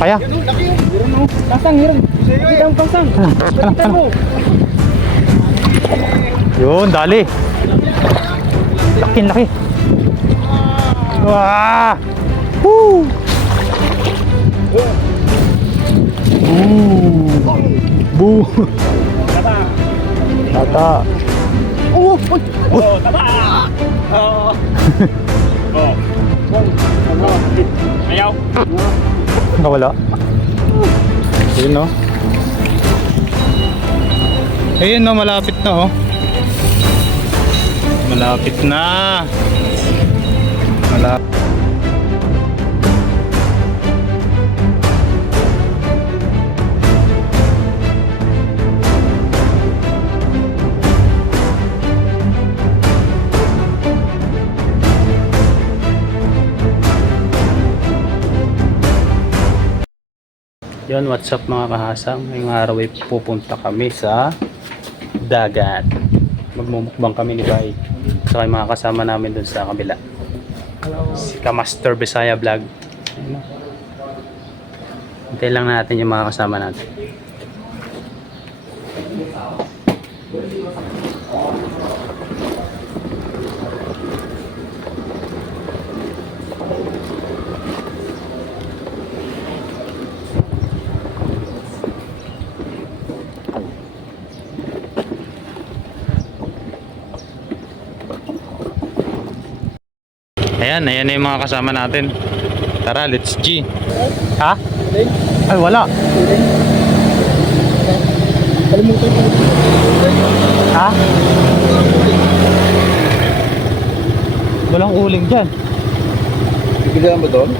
Kaya? Yan o, laki o. Hiran o. Pasang, hiran. Kita ang pasang. Kita mo. Yun, dali. Laki. Wah! Woo! Boo! Tata. Oo, uy. Oo, tama. Oo. Oo. Ayaw. Nakawala. Ayun no. Ayun no, malapit na oh. Malapit na. Malapit. Yun, what's up mga kahasang? Ngayong araw ay pupunta kami sa dagat. Magmumukbang kami ni Bay. Saka yung mga kasama namin dun sa kabila. Si Kamaster Bisaya Vlog. Hintay lang natin yung mga kasama natin. Ayan na yung mga kasama natin. Tara, let's G. Ha? Ay, wala. Kalimutan ko. Ha? Walang uling dyan. Bibigyan mo doon?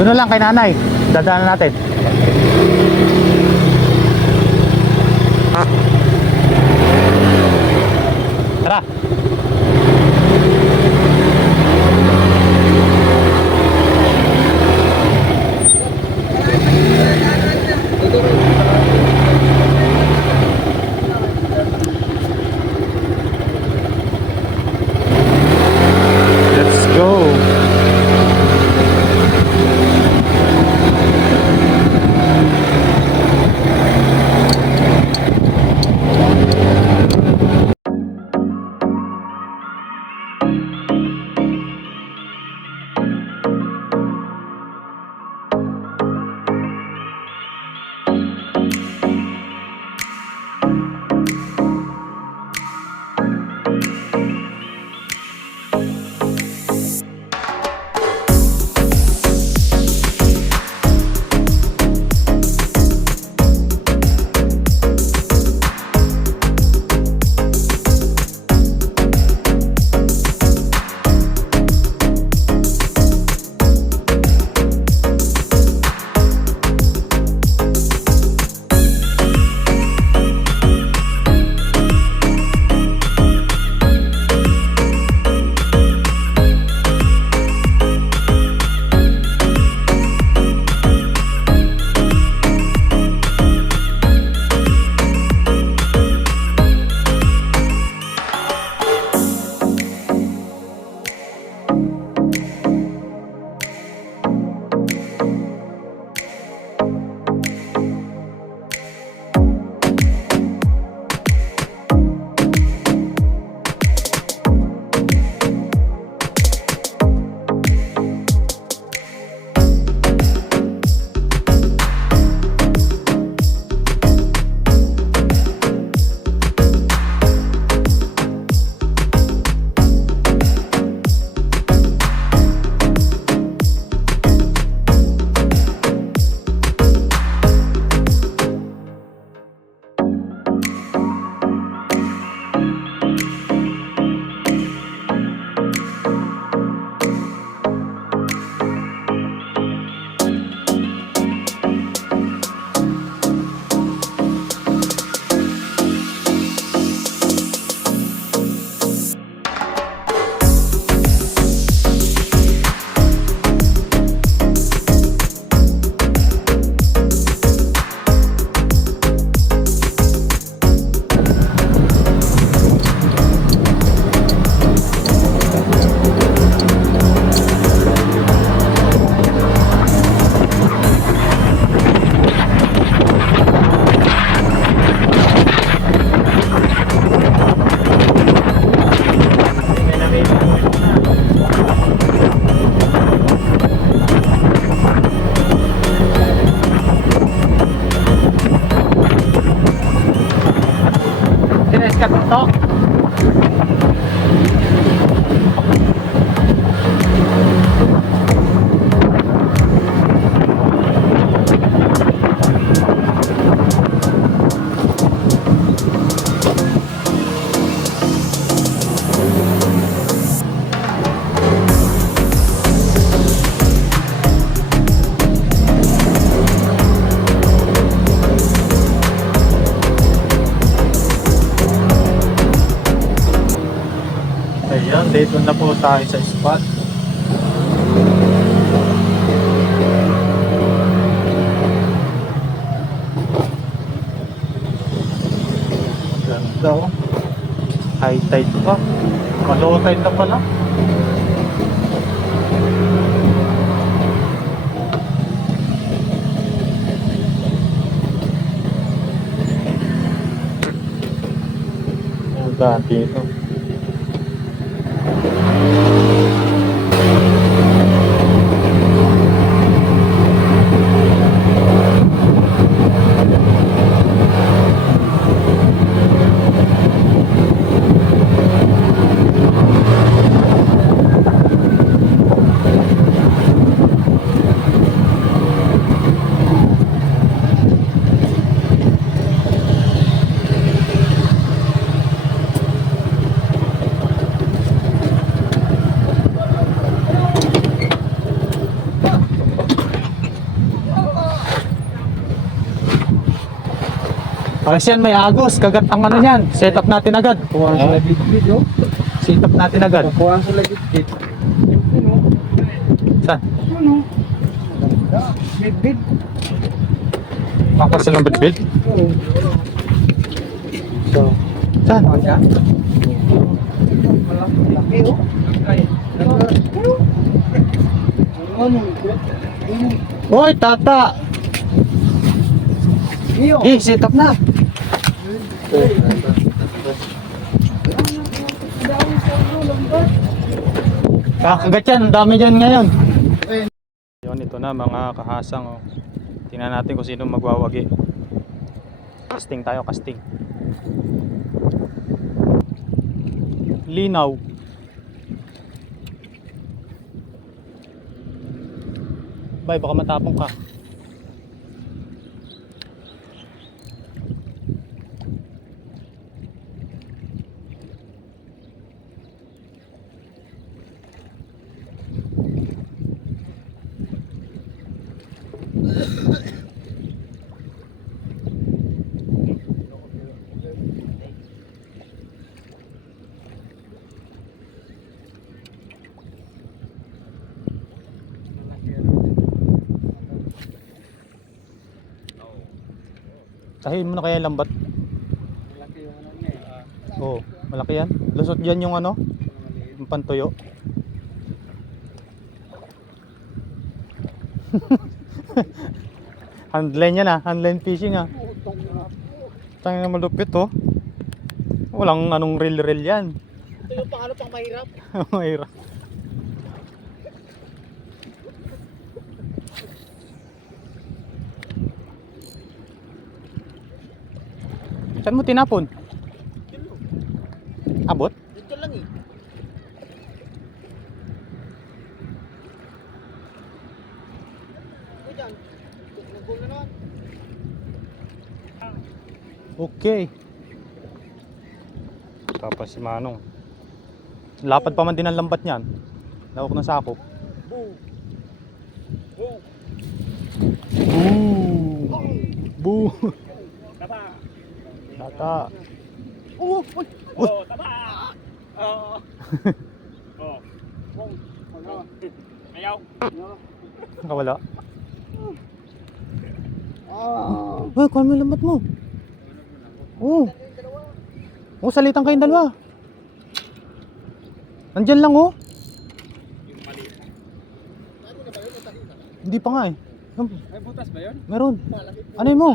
Doon na lang kay nanay. Dadaanan natin. Tara. Let's go. Dito na po tayo sa spot. Ganda oh. High tide pa. Low tide na pala. Ang dito. Kasi yan may agos, kagat ang ano yan. Set up natin agad. Kuha sa labit-bit, oh. Set up natin agad. Kuha sa labit-bit. Saan? Ano? Bit-bit. Makapal silang bitbit? Oo. So, Saan? ano siya? Malaki, oh. Ano? Hoy, tata! Iyo. Set up na! Kakagat yan, ang dami dyan ngayon. Yun, ito na mga kahasang. Oh. Tingnan natin kung sino magwawagi. Casting tayo, casting. Linaw. Bay, baka matapong ka. Tahin mo na kaya yung lambat. Malaki yung ano niya eh. Oo, malaki yan. Lusot dyan yung ano, yung pantuyo. Handline yan ah, handline fishing ah. Tangin na malupit oh. Walang anong reel yan. Ito yung paano pang mahirap. Mahirap. Saan mo tinapon? Abot? Dito lang eh. Ito dyan. Nag-goal na naman. Okay. Tapos si Manong. Lapad pa man din ang lambat niyan. Lawak ng sakop. Boo. Boo. Boo. Boo. Taba. Tata. Oh, oh, oh, taba. Oh. Oh. Bong. Ano? Ayaw. Nakawala. Ah. Uy, kuha mo yung lambat mo. Oo. Oh, salitan kayong dalawa. Nandyan lang oh. Hindi pa nga eh. May butas ba yun? Meron. Ano yun mo?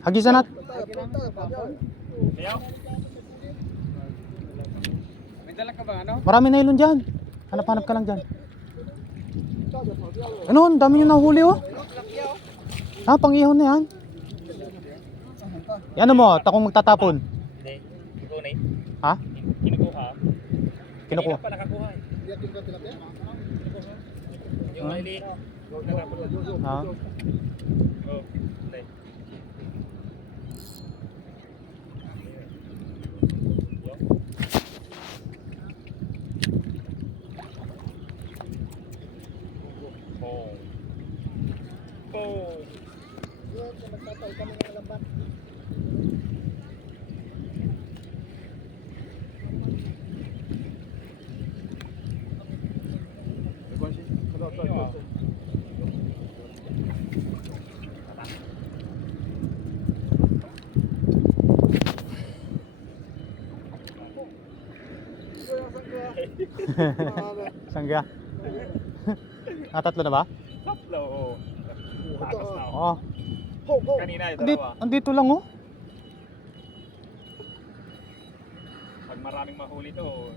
Hagisan natin. Ayaw. May dala ka ba ano? Marami na ilon dyan. Hanap-hanap ka lang dyan. Ano, ang dami nyo nahuli oh. Ah, pang-ihon na yan. Yan mo, takong magtatapon. Hindi. Kinukuha Ha? Kinukuha. Kinukuha. Pa nakakuha eh. Yung mali. Ha? Oh. Hindi. Oh. Oh. Sangga. Tatlo na ba? Tatlo, oo. Takas na ako. Oo. Kanina yung Andito, dalawa. andito lang oh. Pag maraming mahuli to, Oo.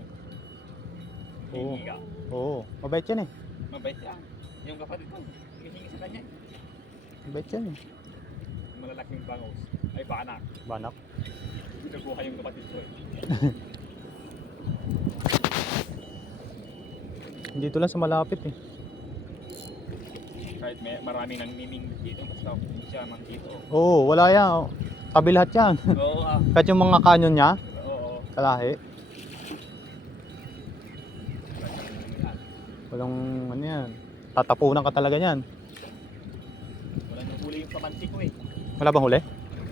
hihingi ka. Oo. Mabait yan eh. Mabait yan. Yung kapatid ko, hihingi sa kanya. Mabait yan eh. Yung malalaking bangos. Ay, banak. Banak. Nakuha yung kapatid ko eh. Dito lang sa malapit eh. Kahit may maraming nangmiming dito, basta hindi siya man dito. Oo, wala yan. Tabi lahat yan. Oo, Kahit yung mga canyon niya, oo. kalahi. Walang ano yan. Tatapunan ka talaga yan. Wala nang huli yung pamansi ko eh. Wala bang huli?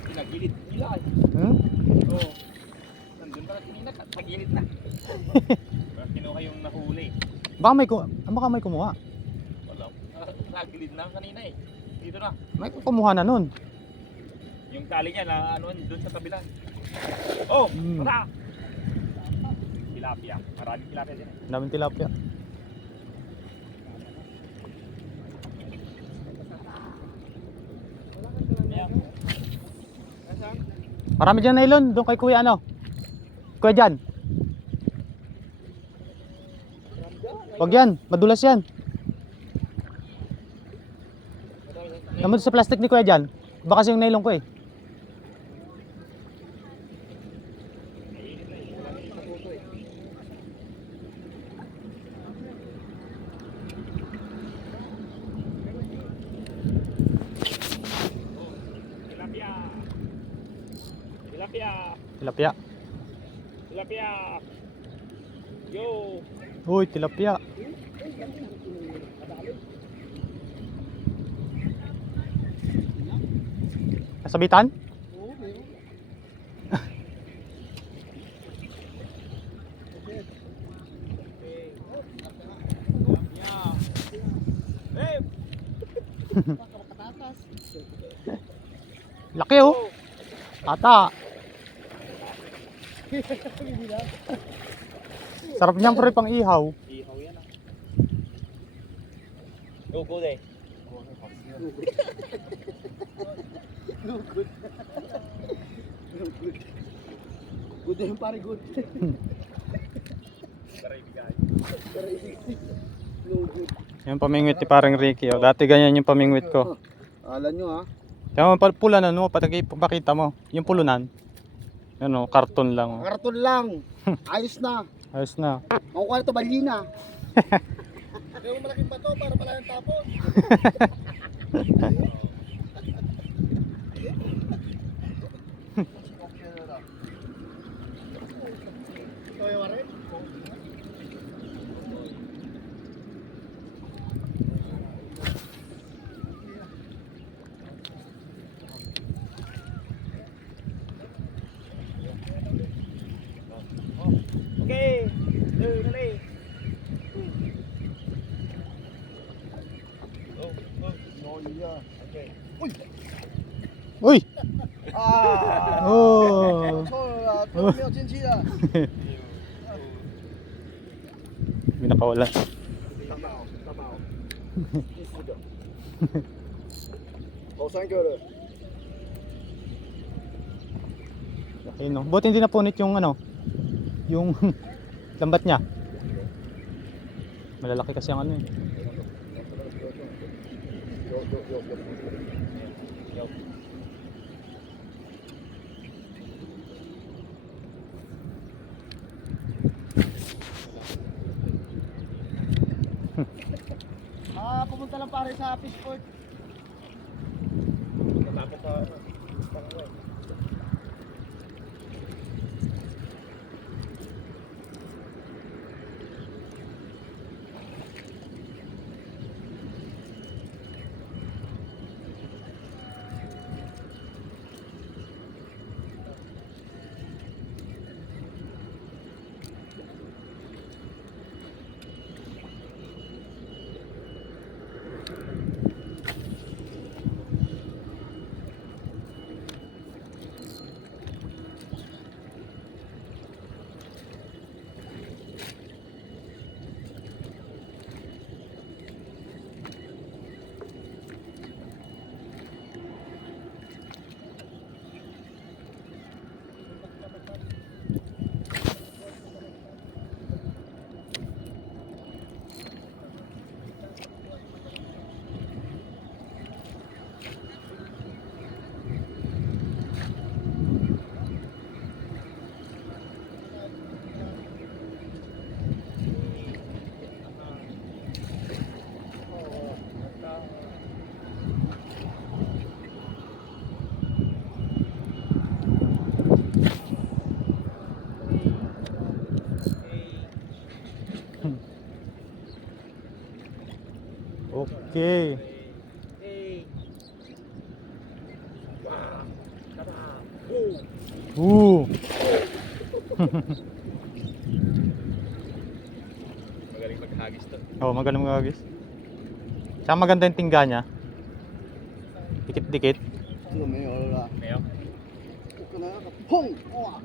Pinagilid nila eh. Hmm? Oo. Nandun pala kanina, tagilid na. Kinuha yung nahuli. Baka may kumuha. Wala. Nagilid na kanina eh. Dito na. May kumuha na nun. Yung tali niya na ano doon sa kabila. Oh, tara. Tilapia. Maraming tilapia din. Daming tilapia. Yeah. Marami dyan nylon. Doon kay kuya ano? Kuya Jan. Wag yan. Madulas yan. Naman sa plastic ni kuya Jan. Baka kasi yung nylon ko eh. Tilapia. Tilapia. Tilapia. Tilapia. Yo. Uy, tilapia. Kasabitan? Hey. Laki oh. Ata. Sarap niyan pre pang ihaw. Ihaw yan ah. Go, go there. Good din pare, good. Para ibigay. No good. Yung pamingwit ni parang Ricky oh. Dati ganyan yung pamingwit ko. Alam nyo ha. Kaya pula na no, pakita mo. Yung pulunan. Ano, karton lang. Oh. Karton lang. Ayos na. Ayos na. Ako ko na ito, balina. Yung malaking bato para pala yung tapon. Okay. Dali. Go, go. Noya. Okay. Uy! 啊！ Oh! 错了，都没有进去了。 May nakawala. 大宝，大宝，第四个，头三个了。 Ayun no. Buti hindi napunit yung ano, yung lambat niya. Malalaki kasi ang ano eh. Pumunta lang pare sa fishport. Tapos sa Okay. Ooh. Magaling maghagis to. Oh, magaling magagis. Tsaka maganda yung tingga niya. Dikit-dikit. Ano may wala. Mayo. Ito na. Hoy! Oh!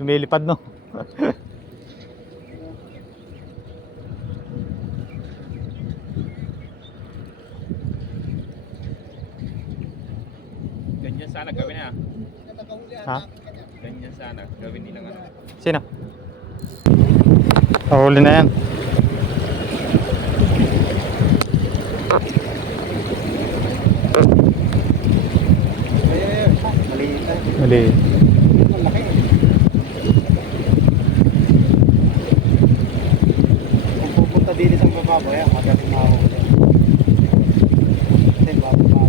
Lumilipad, no? Ganyan sana gawin na. Ha? Ganyan sana gawin nilang ano. Sino? Huli na yan. Maliit na. Mali. Malaki. Kung pupunta din isang bababa yan, magaling mahuli. Kasi bababa.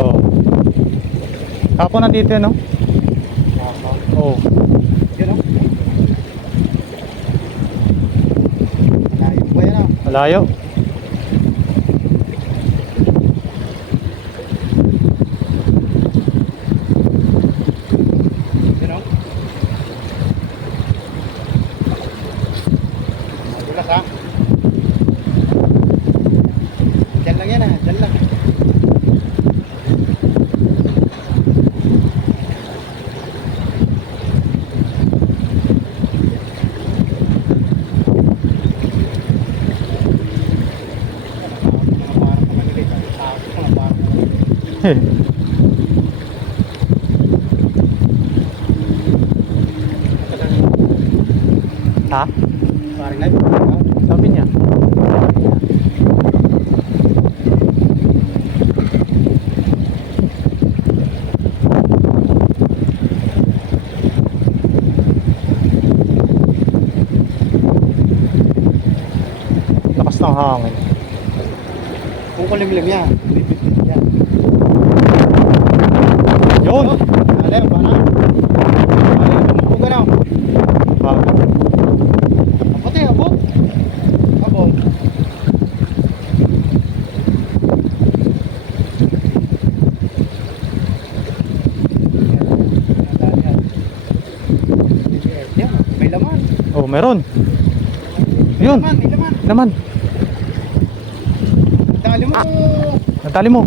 Oo. Kapo na dito, no? Oo. Yun o. Malayo ba yan o? Malayo. Yun o. Madulas ha. Diyan lang yan ha. Diyan lang. Ha? Parang live. Sabi niya. Lakas ng hangin. Kung kulimlim yan. Bibit yan. Yun! Alay, parang. Buga na. Abot eh, abot. Abot. Yan, may laman. Oh, meron. Yun. Laman, may laman. Naman. Dali mo. Natali mo.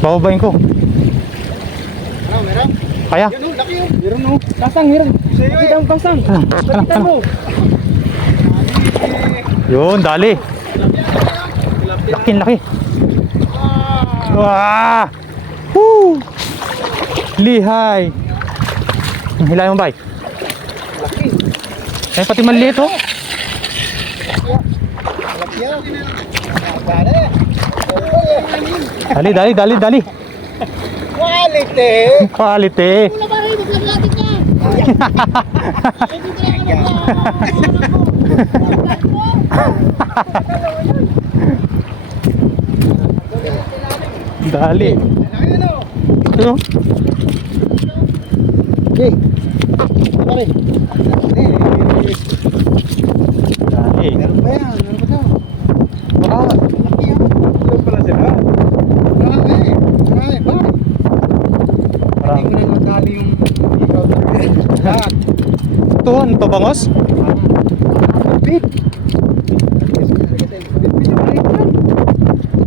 Bababain ko. Ano, meron? Kaya. Yan o, laki o. Meron o. Pasang, meron. Sa'yo eh. Ang pasang. Balikan mo. Yun, dali. Laking laki. Wah! Woo! Lihay. Hilahin mo, bay. Laki. Ay, pati maliit, oh. Laki yan. Dali. Dali, dali, dali, dali. Quality. Quality. Wala ba rin? Maglablati ka. Dali. Laki yan o. Ito. Okay. Pare. Dali. Meron ba yan? Meron ba daw? Baka, Laki yan. Meron pala sila. Marami. Marami. Bye. parang, Hindi ko na nadali yung ikaw talaga. Lahat. ito, ano to, bangos? Big.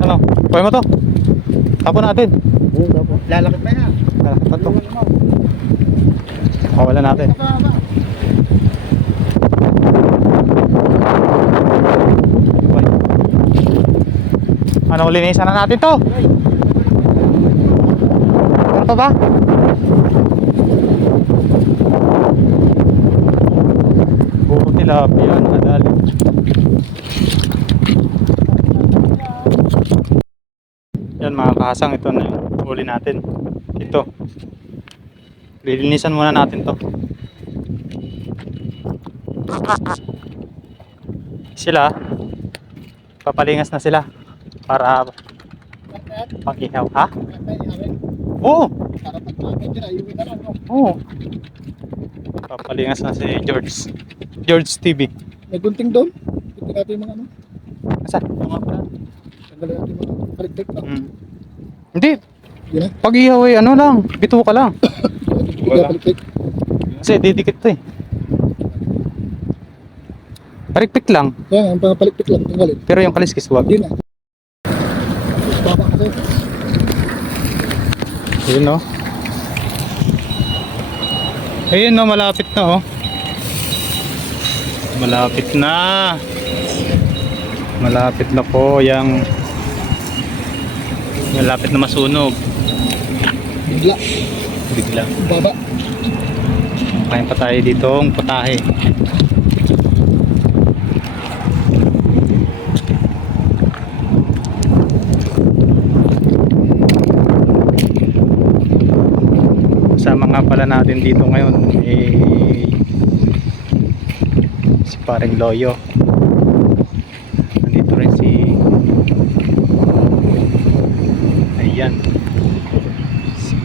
Ano? Kuha mo to. Tapon natin. Lalakit ba yan? Tapon to. Kawalan natin. Okay. Ano, linisan na natin to. Ano pa ba? Puro tilapia, nadali. Yan mga kahasang, ito na yung huli natin. Ito. Lilinisan muna natin to. Sila, papalingas na sila para pag-ihaw. Ha? Oo! Oo. Papalingas na si George. George TV. May gunting doon? Ito natin yung mga ano? Asa? Oo nga pala. Tanggalin natin mga palikpik. Hindi. Yun na. Pag ihaw eh, ano lang, bito ka lang. Wala. Palikpik. Kasi didikit to eh. Parikpik lang, Yan, ang mga palikpik lang. Tanggalin. pero yung kaliskis wag. Yun na. Baba kasi. Yun no. Ayun no, malapit na oh. Malapit na. Malapit na po yung malapit na masunog. Bigla. Bigla. Baba. Kain pa tayo ditong putahe. Kasama nga pala natin dito ngayon si paring Loyo. Nandito rin si ayan si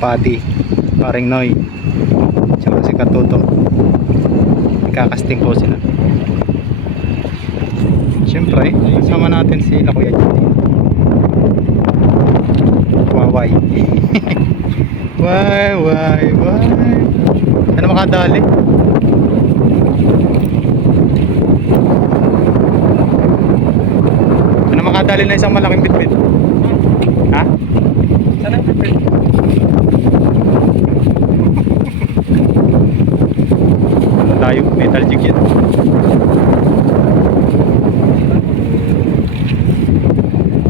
Paddy, paring Noy, tsaka si Katuto. Ikakasting po sila. Siyempre kasama natin si Kuya Judy. Waway. Why? Ano makadali? Ano makadali na isang malaking bitbit? Ha? Saan ang prepare? Tayo, metal jig yan.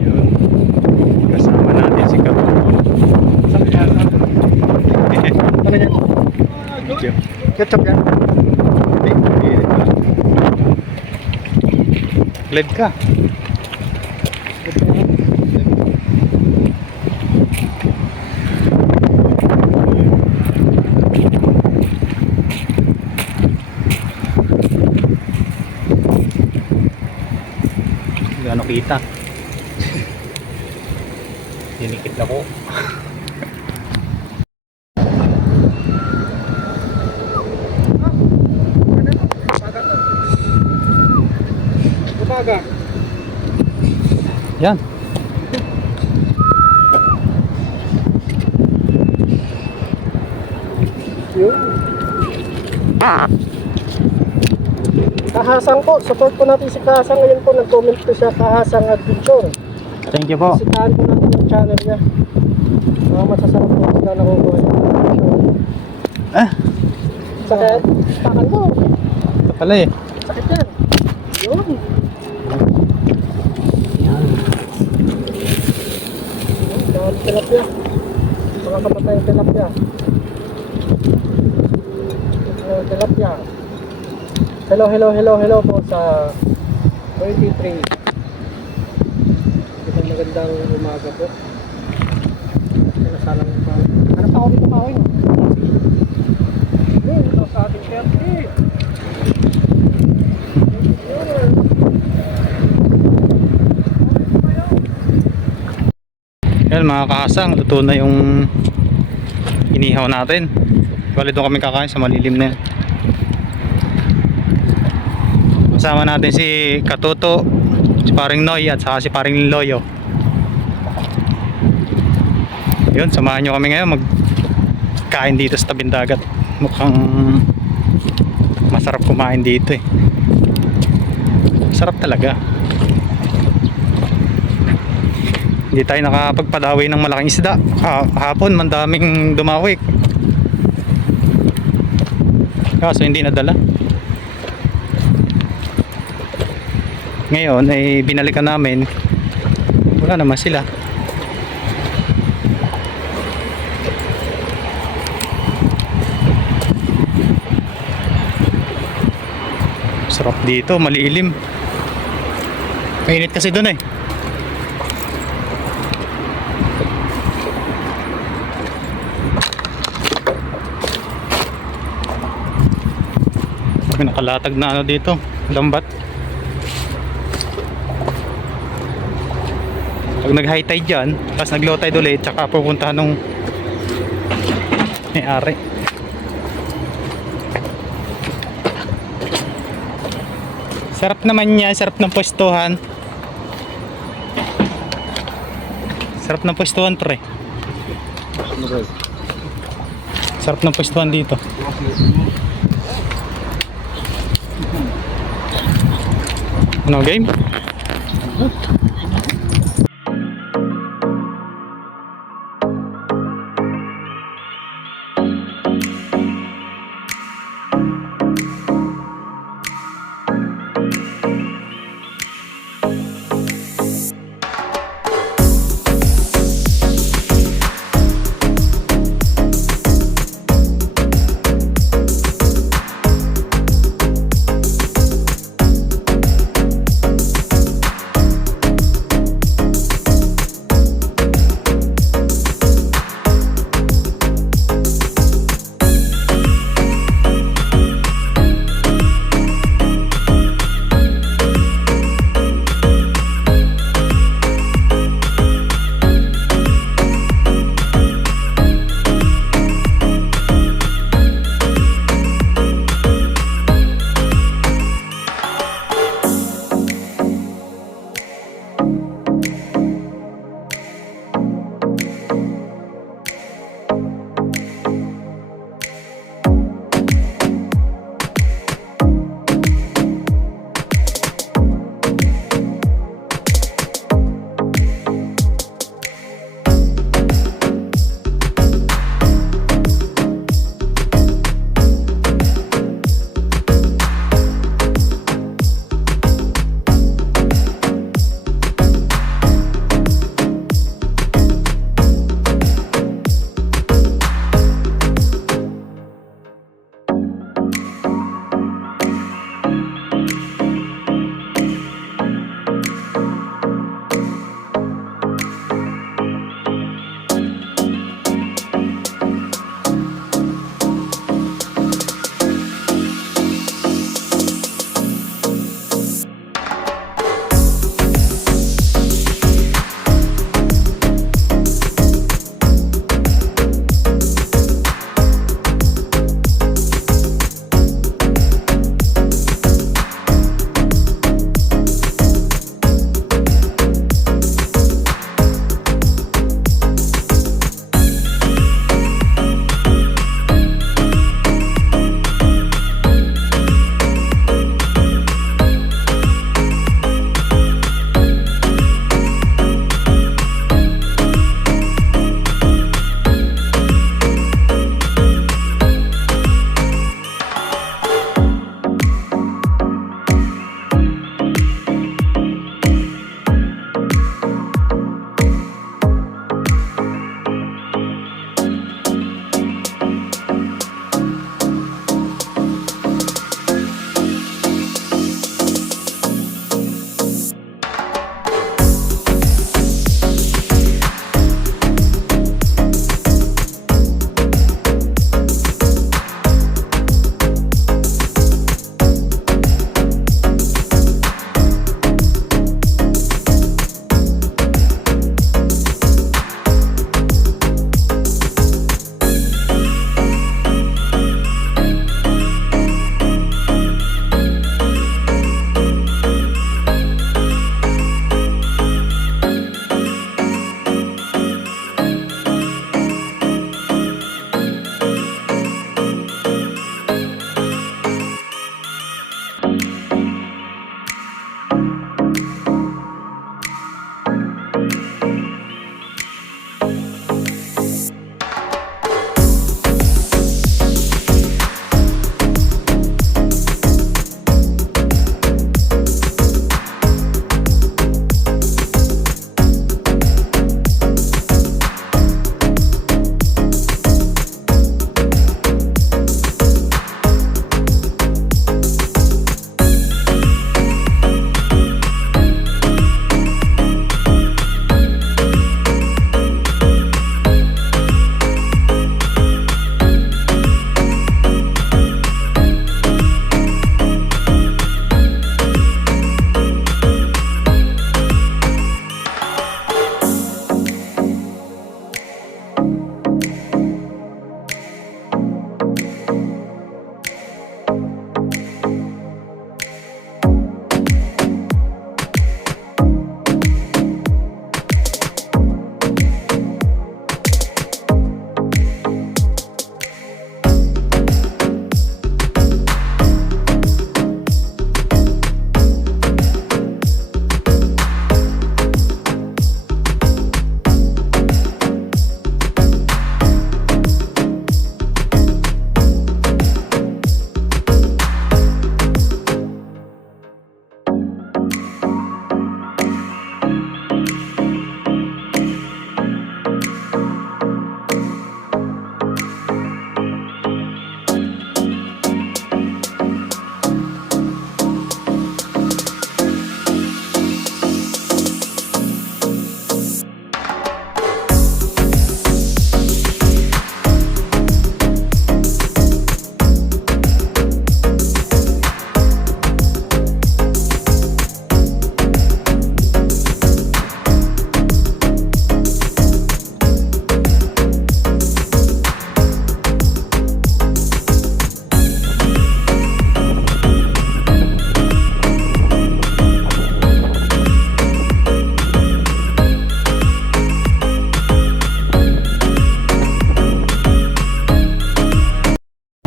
Yun. Kasama natin si Kato. Saan kaya? Ano yan? Ketchup yan. Live ka. Gano'n kita. Dinikit na ko. Umaga. Yan. Yun. Kahasang po, support po natin si Kahasang. Ngayon po nag-comment po siya, Kahasang Adventure. Thank you po. Sitahan po natin yung channel niya. Mga masasarap po sila nakukuha niya. Ah, Sakit? Takan mo. ito pala eh. Sakit yan. Yun. Yan. Dahil tilapia. Mga kamatayang tilapia. Tilapia. Hello po sa 23. Magandang umaga po. Sinasalang pa. Ano pa ako dito kawin? Ito sa ating Perti. Yan mga kahasang, luto na yung inihaw natin. Bali doon kami kakain sa malilim na yan. Kasama natin si Katuto, si paring Noy at saka si paring Loyo. Yun, samahan nyo kami ngayon magkain dito sa tabing dagat. Mukhang masarap kumain dito eh. Sarap talaga. Hindi tayo nakapagpadawi ng malaking isda. Hapon mandaming dumawik. Kaso hindi nadala. Ngayon ay binalikan namin, wala naman sila. Sarap dito, malilim. Mainit kasi doon eh. May nakalatag na ano dito, lambat. Pag nag high tide dyan, tapos nag low tide ulit, tsaka pupunta nung may-ari. Sarap naman yan, sarap ng pwestuhan. Sarap ng pwestuhan pre. Ano guys? Sarap ng pwestuhan dito. Ano game?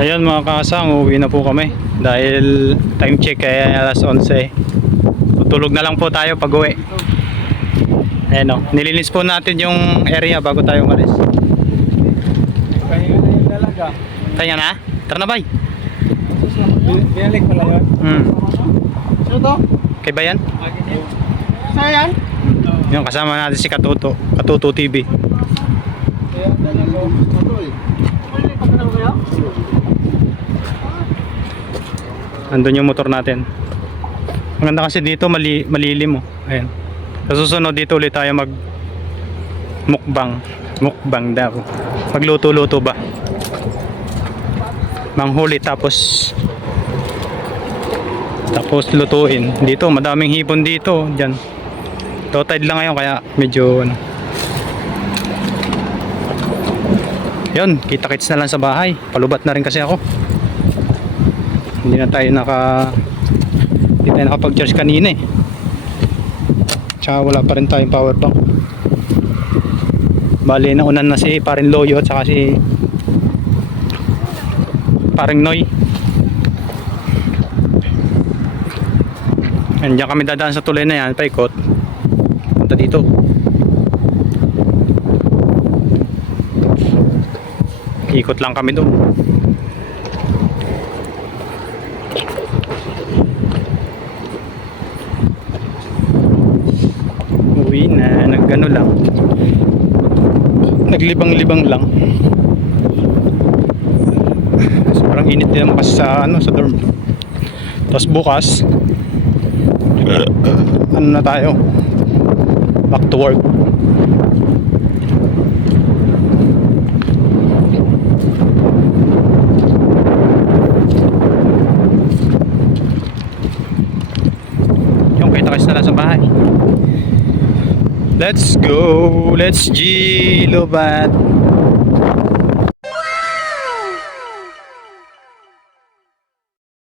Ayun mga kasang, uuwi na po kami dahil time check ay alas 11. Tutulog na lang po tayo pag uwi. Ayan o, nilinis po natin yung area bago tayo umalis. Kaya na yung dalaga. Kaya na? Tara na bay. Binalik pala yun. Sino to? Kay Bayan? Saan yan? Yung kasama natin si Katuto, Katuto TV. Kaya dalaga. Ito eh. Andun yung motor natin. Maganda kasi dito malilim oh. Ayan. Sa susunod dito ulit tayo mag mukbang. Mukbang daw. Magluto-luto ba? Manghuli tapos lutuin. Dito madaming hipon dito. Diyan. Low tide lang ngayon kaya medyo ano. Yun, kita-kits na lang sa bahay. Palubat na rin kasi ako. Hindi tayo nakapag-charge kanina eh. Tsaka wala pa rin tayong power bank. Bali naunan na si Paring Loyo at saka si Paring Noy. Andiyan kami dadaan sa tulay na yan, paikot. Punta dito. Ikot lang kami doon. Uwi na, naggano lang. Naglibang-libang lang. Sobrang init din naman kasi sa dorm. Tapos bukas ano na tayo? Back to work. Yung kita-kits na lang sa bahay. Let's go! Let's G! Lobat!